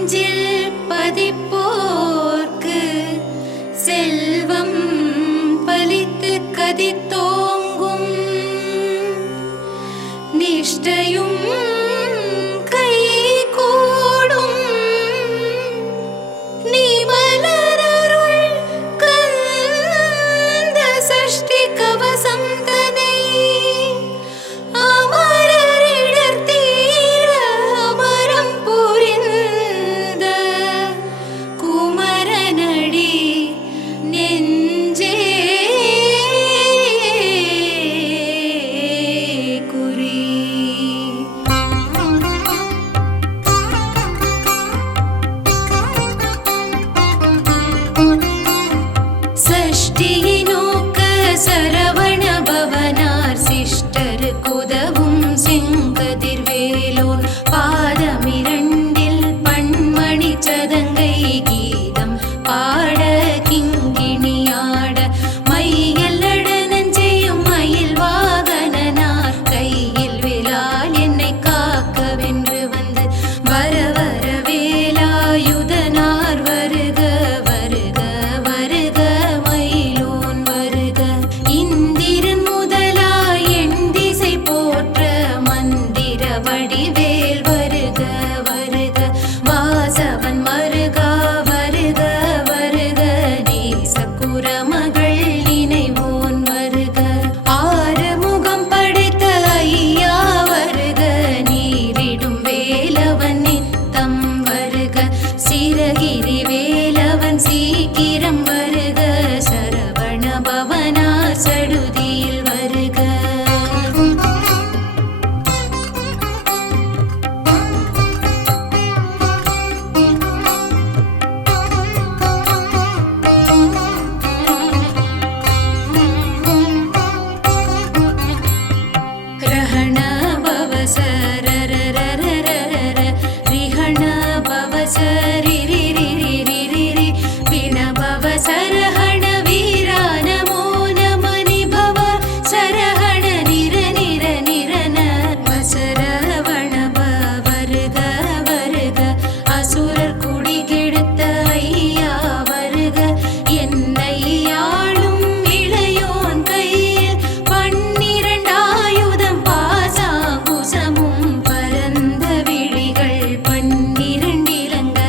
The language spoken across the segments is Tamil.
நெஞ்சில் பதிப்போர்க்கு செல்வம் பலித்து கதித்தோங்கும் நிஷ்டையும் கை கூடும் நீ மலரருள் கந்த சஷ்டி கவசம் தனை அமரரிடர் தீர அமரம் புரிந்த குமரனடி நெஞ்சே குறி. சஷ்டியை நோக்க சரவண பவனார் சிஷ்டர் குதவும் செங்கதிர்வேலோர் பாதமிரண்டில் பண்மணி சதங்கை கீதம் பாட கிங்கிணியாட மையல் நடனஞ்செய்யும் மயில் வாகனனார் கையில் விலால் என்னை காக்கவென்று வந்து வர வர வேலாயுதனார் வருக வருக வருக மயிலோன் வருக இந்திரன் முதலாய் எண் திசை போற்ற மந்திர வடிவேல் வருக வருக வாசவன் மருகா வருக வருக நேசக்குரமகள் நினைவோன் வருக ஆறுமுகம் படைத்த ஐயா வருக நீரிடும் வேலவன் நித்தம் வருக சிரகிரி வேலவன் சீக்கிரம் வருக சரவண பவனா சடுதியில் வருக. ரஹண பவசரரரரரர ரிஹண பவசரிரிரிரிரிரிரி விண பவசரஹண வீரா நமோ நம நிபவ சரஹண நிர நிர நிரன வசரவண வருக வருக அசுரர் குடி கெடுத்த ஐயா வருக என்னை ஆளும் இளையோன் கையில் பன்னிரண்டாயுதம் பாசாங்குசமும் பரந்த விழிகள் பன்னிரண்டிலங்க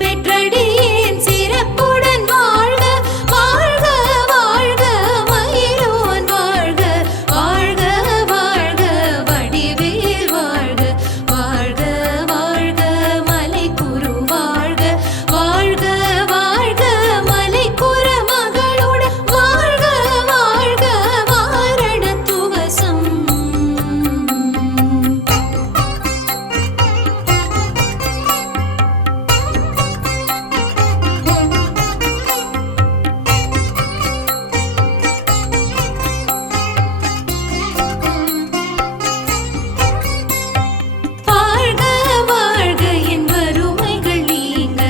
பெற்றடியேன் சிறப்புடன் வாழ்க வாழ்க வாழ்க மயிலோன் வாழ்க வாழ்க வாழ்க வடிவேல் வாழ்க வாழ்க வாழ்க மலைக்குரு வாழ்க வாழ்க வாழ்க மலைக்குற மகளோட வாழ்க வாழ்க வாரண துவசம். வாழ்க வாழ்க என் வறுமைகள் நீங்க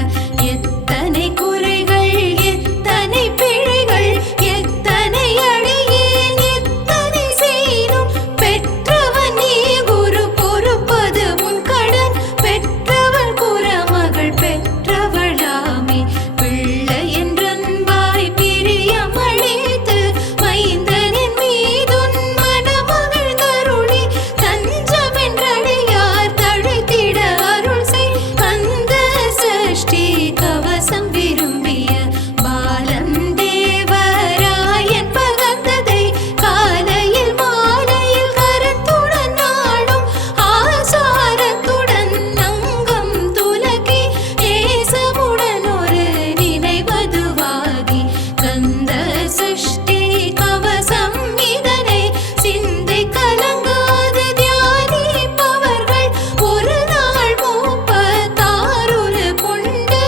எத்தனை குறைகள் எத்தனை பிழைகள் எத்தனை அடியேன் எத்தனை செய்யும் பெற்றவன் நீ குரு பொறுப்பது உன் கடன் பெற்றவள் குறமகள் பெற்றவளாமே பிள்ளை என்றன்பாய் பிரியமளித்து மைந்தனின் மீதுன் மனமகள் கருளி தஞ்சமென்றடியார் தழைத்திட அருள் செய் அந்த சஷ்டி கவசம் விரும்பிய பாலன் தேவராயன் பகர்ந்ததை காலையில் மாலையில் கரத்துடன் நாளும் ஆசாரத்துடன் அங்கம் துலக்கி நேசமுடன் ஒரு நினைவதுவாகி கந்த சஷ்டி கவசம் இதனை சிந்தை கலங்காது தியானிப்பவர்கள் ஒரு நாள் 36 கொண்டு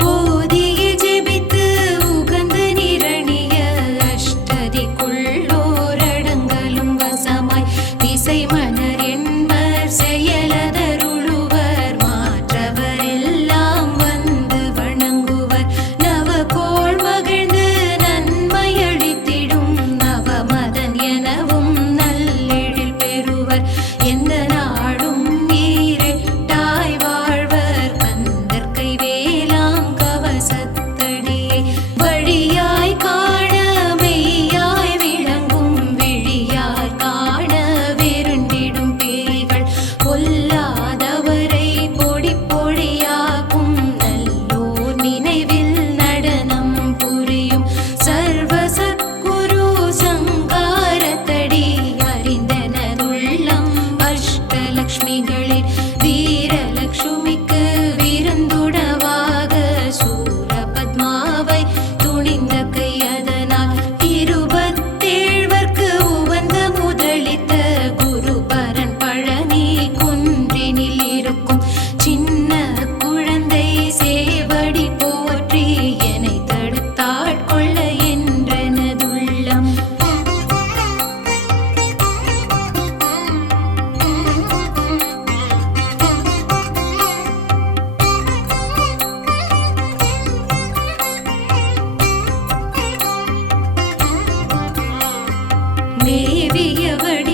போதிய ஜெபித்து உகந்து நிரணிய அஷ்டதிக்குள்ளோரடங்கலும் வசமாய் திசை மன்னர் என்பர் செயலதருளுவர் மாற்றவர் எல்லாம் வந்து வணங்குவர் நவகோள் மகிழ்ந்து நன்மையளித்திடும் நவமதன் எனவும் நல்லெழில் பெறுவர் எந்த நாடும் ஈரெட்டாய் வாழ்வர் கந்தற்கை வேலாம் கவசத்தடியை வழியாய் காண மெய்யாய் விளங்கும் விழியார் காண வெருண்டிடும் பேய்கள் பொல்லாதவரை பொடி பொடியாக்கும் நல்லோர் நினைவில் நடனம் புரியும் சர்வ சத்குரு சங்காரத்தடி அறிந்தனதுள்ளம் அஷ்டலக்ஷ்மிகளில் வீரலக்ஷ்மிக்கு விருந்துணவாக சூரபத்மாவை துணிந்த கையதனால் 27 உவந்த முதலித்த குருபரன் பழனி குன்றினில் இருக்கும் சின்ன குழந்தை சேவடி போற்றி என்னை தடுத்தாட்கொள்ள என்றனதுள்ளம். மேவிய வடி